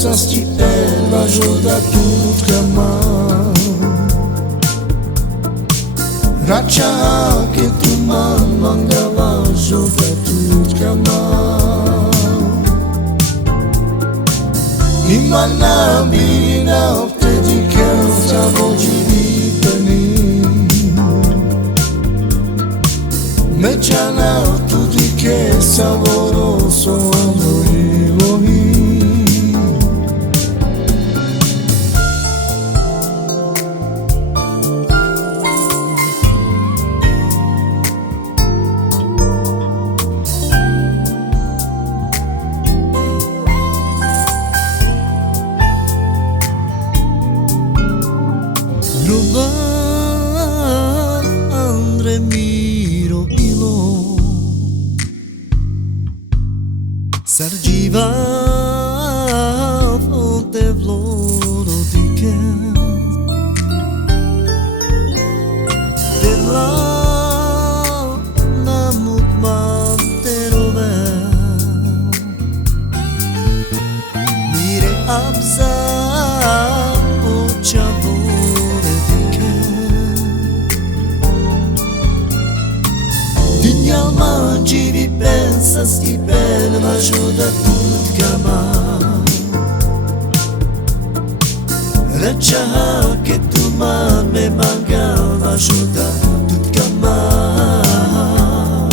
pensas ti per ajuda tudo que amar Racha que tu mangava ajuda tudo que amar Imana bina te di cansa voci di peni Mechana tu di che savoroso Elohim Andre miro ilo Sargiva fonte vloro di che Della namut manterove Mire abza Occiavore di che Dignal mangi vi pensa sti bene ma ajuda tudo que amar Racha que tu me mangava ajuda tudo que amar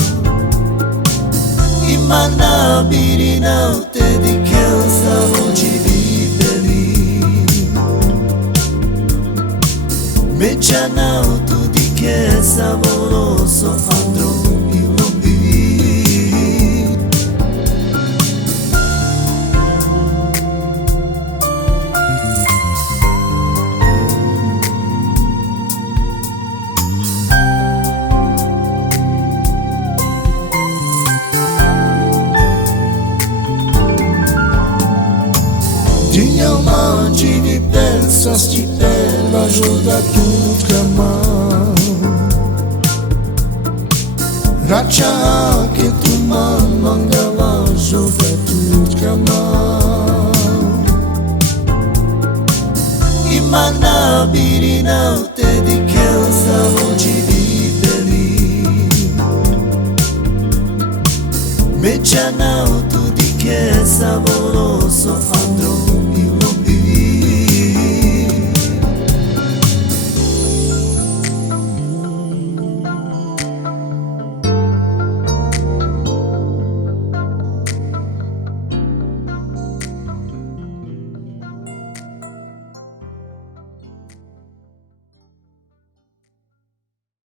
Imana birina te di cansa oggi viveri Mechana tu di che savoroso andro Tinha mangi vi pensas ti per ajuda tudo que amar Racha que tu mangava ajuda tudo que amar Imana birina te di cansa oggi viveri Mechana tu di che savoroso andro